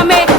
Déjame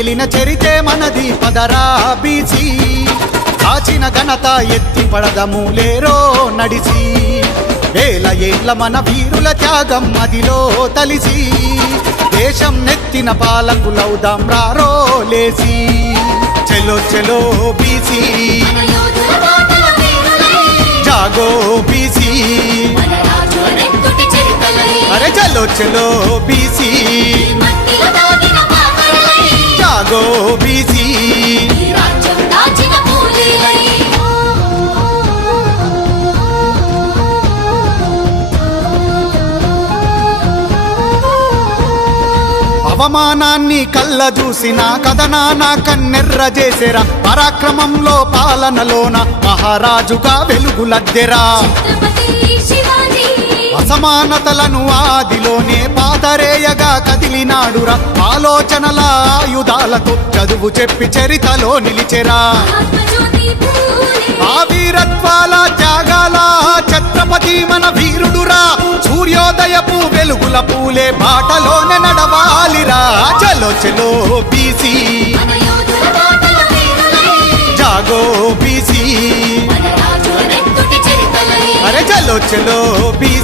మేలిన చరితే మనది పదరా బీసీ. కాచిన ఘనత ఎత్తి పడదము లేరో నడిసి. వేల ఏళ్ళ మన వీరుల త్యాగం మదిలో తలిసి. దేశం నెత్తిన పాలకులవుదాం రారో లేసి. చెలో చెలో బీసీ. జాగో బీసీ. అరే చలో చెలో బీసీ. బీసీ అవమానాన్ని కళ్ళ చూసిన కథనాన కన్నెర్ర చేసేరా. పరాక్రమంలో పాలనలోన మహారాజుగా వెలుగులద్దెరా. అసమానతలను ఆదిలోనే పాతరేయగా కదిలినాడురా. ఆలోచనల ఆయుధాలతో చదువు చెప్పి చరితలో నిలిచెరా. ఆ వీరత్వాల త్యాగాల ఛత్రపతి మన వీరుడురా. సూర్యోదయపు వెలుగుల పూలే బాటలోనే నడవాలిరా. చలో చలో బీసీ. జాగో బీసీ. అరే చలో చలో బీసీ.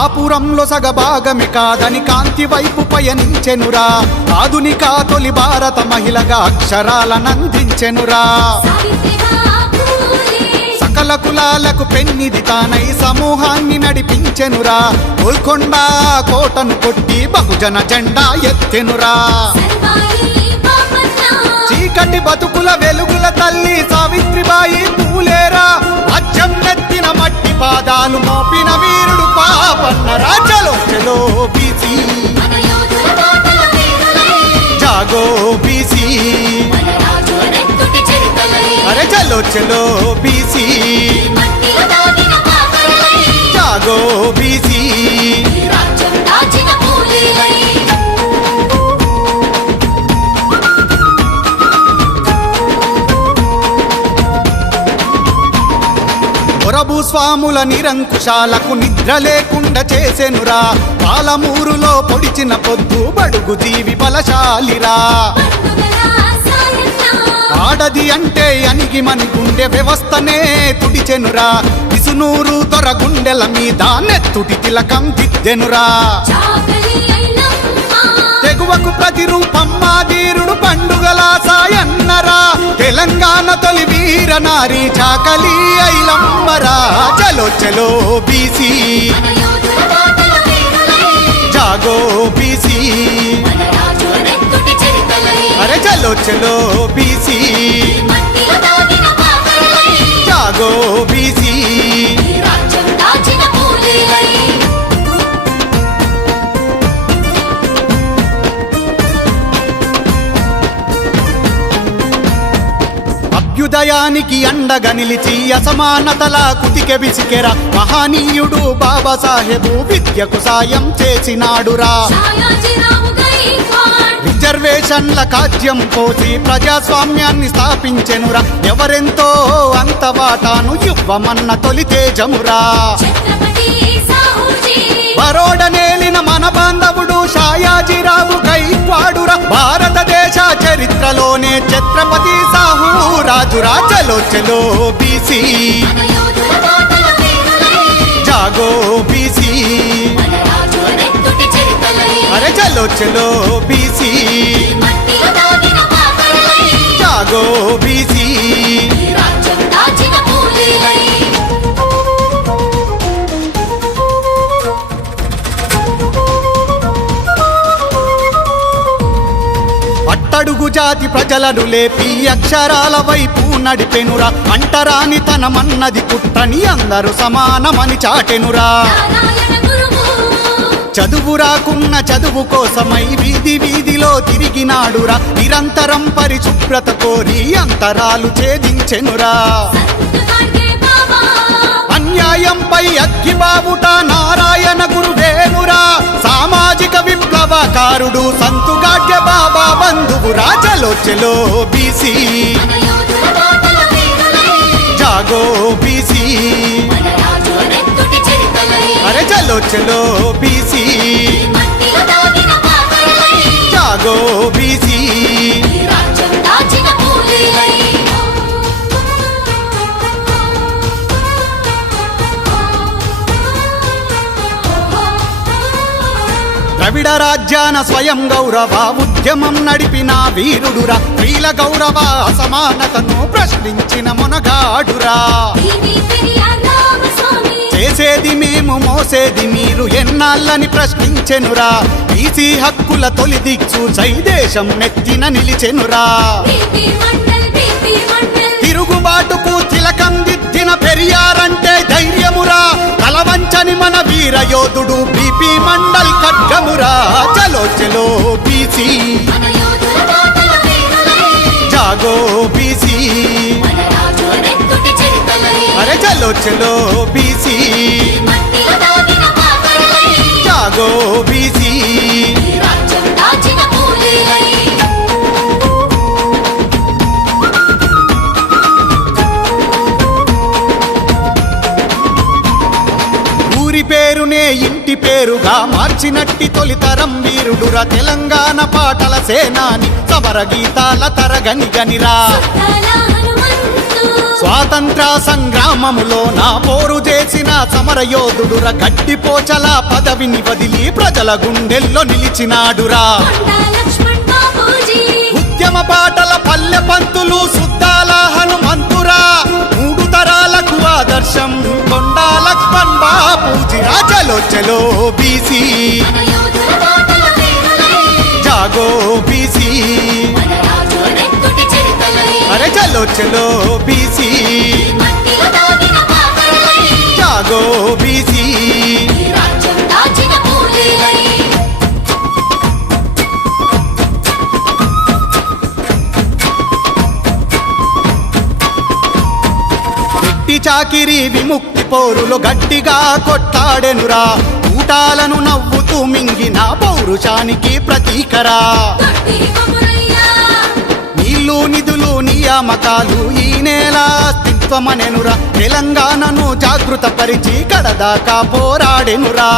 కాపురంలో సగభాగమి కాదని కాంతి వైపు పయనించెనురా. ఆధునిక తొలి భారత మహిళగా అక్షరాలనందించెనురా సకల కులాలకు పెన్నిది తానై సమూహాన్ని నడిపించెనురా. గోల్కొండ కోటను కొట్టి బహుజన జెండా ఎత్తెనురా. చీకటి బతుకుల వెలుగుల తల్లి సావిత్రిబాయి పూలేరా. అచ్చం నెత్తిన మట్టి పాదాలు మోపినవి వీరుడు పాపన్న రాజలో చలో బీసీ. జాగో బీసీ. అరే చలో చలో బీసీ జాగో బీసీ. స్వాముల నిరంకుశాలకు నిద్ర లేకుండా చేసెనురా. పాలమూరులో పొడిచిన పొద్దు బడుగు జీవి బలశాలిరా. ఆడది అంటే అణిగి మని గుండె వ్యవస్థనే తుడిచెనురా. విసునూరు దొర గుండెల మీద నెత్తుటి తిలకం దిద్దెనురా సేవకు ప్రతిరూపమ్మా ధీరుడు పండుగల సాయన్నరా. తెలంగాణ తొలి వీర నారి చాకలి ఐలమ్మరా. చలో చలో బీసీ. జాగో బీసీ. అరే చలో చలో బీసీ. జాగో అభ్యుదయానికి అండగా నిలిచి అసమానతల కుతికె విసికెర మహనీయుడు బాబాసాహెబు విద్యకు సాయం చేసినాడురా. రిజర్వేషన్ల కాజ్యం పోసి ప్రజాస్వామ్యాన్ని స్థాపించెనురా. ఎవరెంతో అంత వాటాను ఇవ్వమన్న తొలి తేజమురా. బరోడ నేలిన మన బాంధవుడు షాయాజీరావు గైక్వాడురా. భారతదేశ చరిత్రలోనే ఛత్రపతి సాహు రాజురా చలో చలో బీసీ. జాగో బీసీ. అరే చలో చలో బీసీ. జాగో బీసీ. రాజ్యం దాచిన పూలీలై అట్టడుగు జాతి ప్రజలను లేపి అక్షరాల వైపు నడిపెనురా. అంటరాని తనమన్నది పుట్టని అందరూ సమానమని చాటెనురా. చదువు రాకున్న చదువు కోసమై వీధి వీధిలో తిరిగినాడురా. నిరంతరం పరిశుభ్రత కోరి అంతరాలు ఛేదించెనురా. అన్యాయంపై అగ్గిబావుట నారాయణ గురువేనురా సామాజిక విప్లవకారుడు సంతుగాడ్య బాబా బంధువు రాజలోచెలో బీసీ. జాగో బీసీ. మన అరే చలో చలో బీసీ. జాగో బీసీ. ద్రవిడ రాజ్యాన స్వయం గౌరవ ఉద్యమం నడిపిన వీరుడురా. స్త్రీల గౌరవ అసమానతను ప్రశ్నించిన మునగాడురా. చేసేది మేము మోసేది మీరు ఎన్నాళ్ళని ప్రశ్నించెనురా. ఈసీ హక్కుల తొలి దిక్సు సై దేశం నెత్తిన నిలిచెనురా. తిరుగుబాటుకు తిలకం దిద్దిన పెరియారంటే ధైర్యం తలవంచని మన వీర యోధుడు బీపీ మండల్ ఖడ్గమురా. చలో చలో బీసీ జాగో బీసీ అరే చలో చలో బీసీ మార్చినట్టి తొలితరం వీరుడురా తెలంగాణ పాటల సేనాని సమర గీతాల తరగని గనిరా. స్వాతంత్ర సంగ్రామములో నా పోరు చేసిన సమరయోధుడురా గట్టిపోచల పదవిని వదిలి ప్రజల గుండెల్లో నిలిచినాడురా. ఉద్యమ పాటల పల్లె పంతులు సుద్దాల హనుమంతురా. మూడు తరాలకు ఆదర్శం కొండా లక్ష్మణ్ బాపూజీ చలో బీసీ. జాగో బీసీ. అరే చలో చలో బీసీ. జాగో బీసీ. చాకిరి విముక్తి పోరులు గట్టిగా కొట్టాడెనురా ఊటాలను నవ్వుతూ మింగిన పౌరుషానికి ప్రతీకరా. నీళ్ళు నిధులు నియామకాలు ఈ నేల అస్తిత్వమనెనురా. తెలంగాణను జాగృత పరిచి కడదాకా పోరాడెనురా.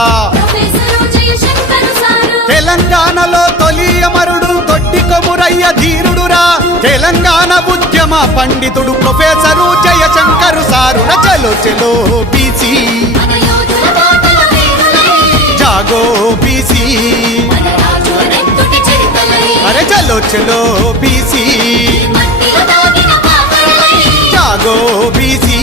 తెలంగాణలో తొలి అమరుడు తొట్టి ధీరుడురా. తెలంగాణ ఉద్యమ పండితుడు ప్రొఫెసరు జయశంకరు సారు చలో చలో బీసీ. జాగో బీసీ. అరే చలో చలో బీసీ. జాగో బీసీ.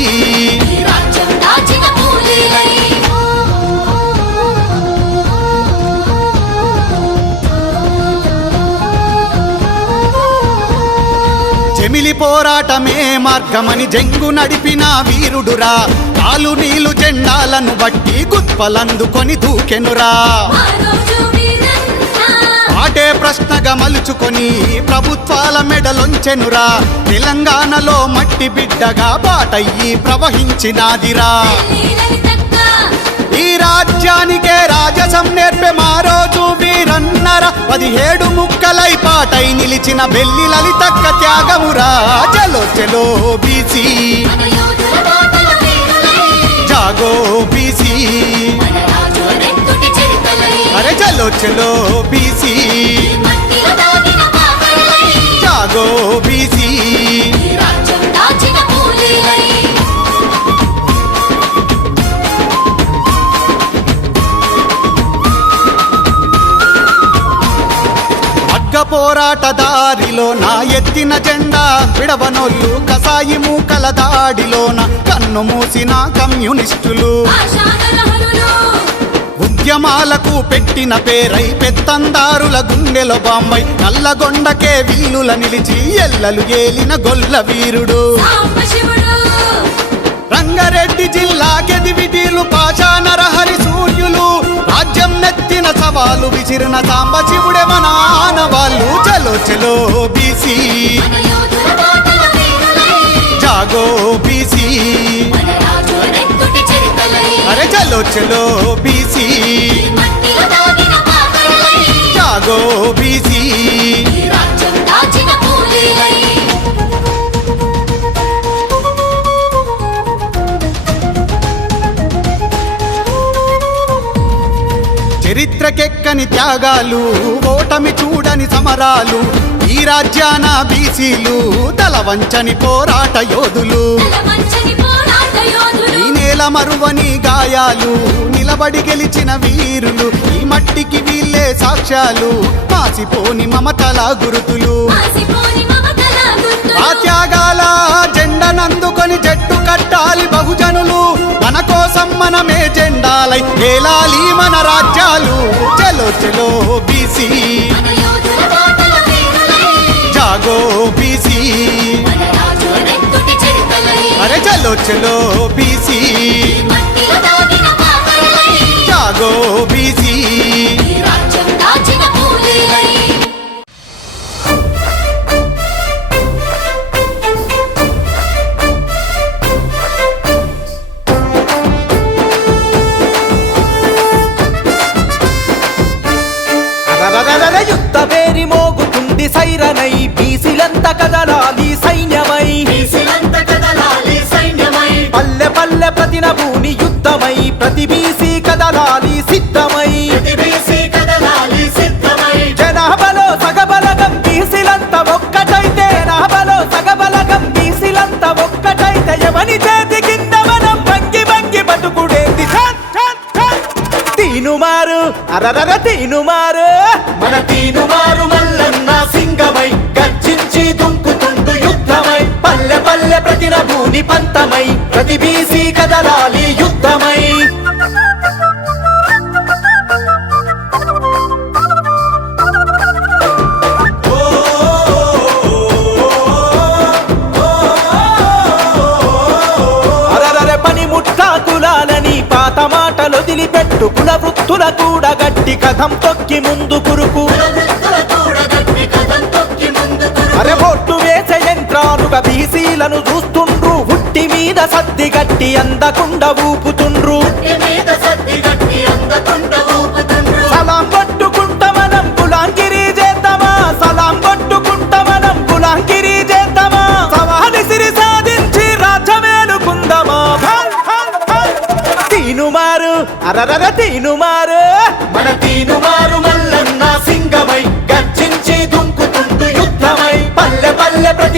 చెమిలి పోరాటమే మార్గమని జంగు నడిపిన వీరుడురా. కాలు నీలు జెండాలను బట్టి గుత్పలందుకొని దూకెనురా. ఆటే ప్రశ్నగా మలుచుకొని ప్రభుత్వాల మెడలొంచెనురా. తెలంగాణలో మట్టి బిడ్డగా బాటయ్యి ప్రవహించినాదిరా. ఈ రాజ్యానికే రాజసం నేర్పే మా రోజు వీరన్నర పదిహేడు ముక్కలై పాటై నిలిచిన బెల్లి లలితక్క త్యాగమురా చలో చలో బీసీ. జాగో బీసీ. రాజుల అరే చలో చలో బీసీ. అడ్గ పోరాట దారిలో నా ఎత్తిన జెండా విడవనొల్లు కసాయి మూకల దాడిలోన కన్ను మూసిన కమ్యూనిస్టులు. ఉద్యమాలకు పెట్టిన పేరై పెత్తందారుల గుండెల బాంబై నల్లగొండకే వీలుల నిలిచి ఎల్లలు ఏలిన గొల్ల వీరుడు. రంగారెడ్డి జిల్లా కెదివిటీలు పాషానరహరి సూర్యులు రాజ్యం నెత్తిన సవాలు విసిరిన సాంబ శివుడే మన ఆనవాళ్ళు. చలో చలో బీసీ జాగో బీసీ అరే చలో చలో బీసీ జాగో బీసీ ఈ చరిత్రకెక్కని త్యాగాలు ఓటమి చూడని సమరాలు ఈ రాజ్యాన బీసీలు తల వంచని పోరాట యోధులు. ఈ నేల మరువని గాయాలు నిలబడి గెలిచిన వీరులు ఈ మట్టికి వీళ్ళే సాక్ష్యాలు మాసిపోని మమతల గురుతులు. ఆ త్యాగాల జెండనందుకొని జట్టు కట్టాలి బహుజనులు. కోసం మనమే జెండాలై ఏలాలి మన రాజ్యాలు. చలో చలో బీసీ. జాగో బీసీ. అరే చలో చలో బీసీ. జాగో బీసీ. వీరనై బీసీలంత కదలాలి సైన్యమై. పల్లె పల్లె ప్రతిన భూమి యుద్ధమై ప్రతి కదలాలి సిద్ధమై. తీనుమారు అరరర తీనుమారు. మన తీనుమారు మల్లన్న గర్జించి దుంకుతుండు యుద్ధమై పల్లె పల్లె ప్రతిన భూని పంతమై ప్రతి బీసీ కదలాలి యుద్ధమై. అరరర వదిలిపెట్టు కుల వృత్తుల కూడా గట్టి కథం తొక్కి ముందు కురుకు. అరే బొట్టు వేసే యంత్రాలుగా బీసీలను చూస్తుండ్రు. హుట్టి మీద సద్ది గట్టి అందకుండా ఊపుతుండ్రు. సలాం కొట్టుకుంట మనం చేద్దామా? సలాం కొట్టుకుంట మనం చేద్దామా? సవాని సిరి సాధించి రాజ్యమేలుకుందామా. తీనుమారు అరరర తీనుమారు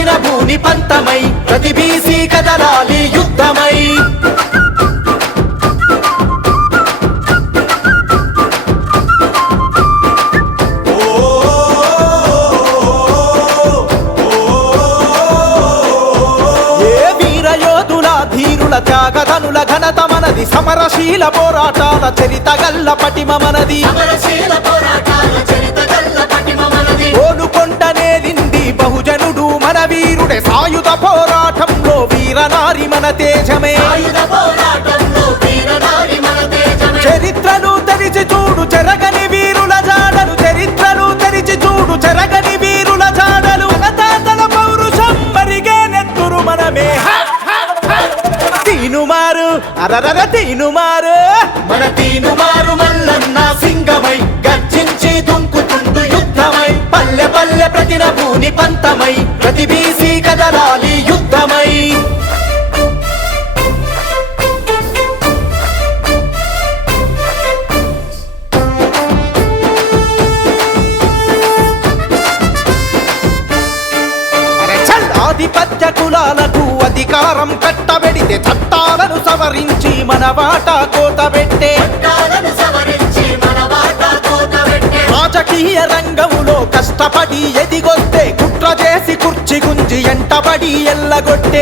పుట్టిన భూమి పంతమై ప్రతి బీసీ కదలాలి యుద్ధమై. ఏ వీరయోధుల ధీరుల త్యాగధనుల ఘనత మనది సమరశీల పోరాటాల చరిత గల్ల పటిమ మనది. సమరశీల పోరాటాల చరిత గల్ల వీరుడే సాయుధ పోరాటంలో వీరనారి మన తేజమే. చరిత్రలు తెరిచి చూడు చెరగని వీరుల జాడలు. చరిత్రలు తెరిచి చూడు చెరగని వీరుల జాడలు. తాతల పౌరుషం మరిగే నెత్తురు మనమే. తీనుమారు అరరర తీనుమారు. మన తీనుమారు మల్లన్న సింగమై గర్జించి యుద్ధమై పల్లె ప్రతిన భూని పంతమై ప్రతి బీసీ కదలాలి యుద్ధమై. ఆధిపత్య కులాలకు అధికారం కట్టబెడితే చట్టాలను సవరించి మన వాటా కోత పెట్టే. రాజకీయ రంగములో కష్టపడి ఎదిగొస్తే కుట్ర చేసి కుర్చి గుంజి ఎంటబడి ఎల్లగొట్టే.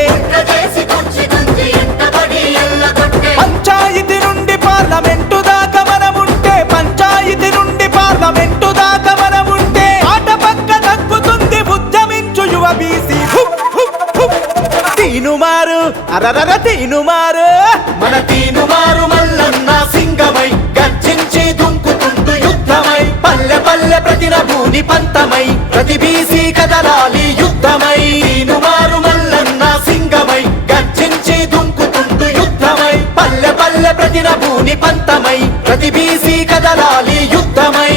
పంచాయతీ నుండి పార్లమెంటు దాకా మనముంటే పంచాయతీ నుండి పార్లమెంటు దాకా మనముంటే. ఆట పక్క తగ్గుతుంది ఉద్యమించు యువ బీసీ. తీనుమారు అరరర తీనుమారు మన తీనుమారు మల్లన్న సింగమై. నిపంతమై ప్రతి బీసీ కదలాలి యుద్ధమై. తీనుమారు మల్లన్న సింగమై గర్జించి దుంకుతుండు యుద్ధమై. పల్లె పల్లె ప్రతి నభూని పంతమై ప్రతి బీసీ కదలాలి యుద్ధమై.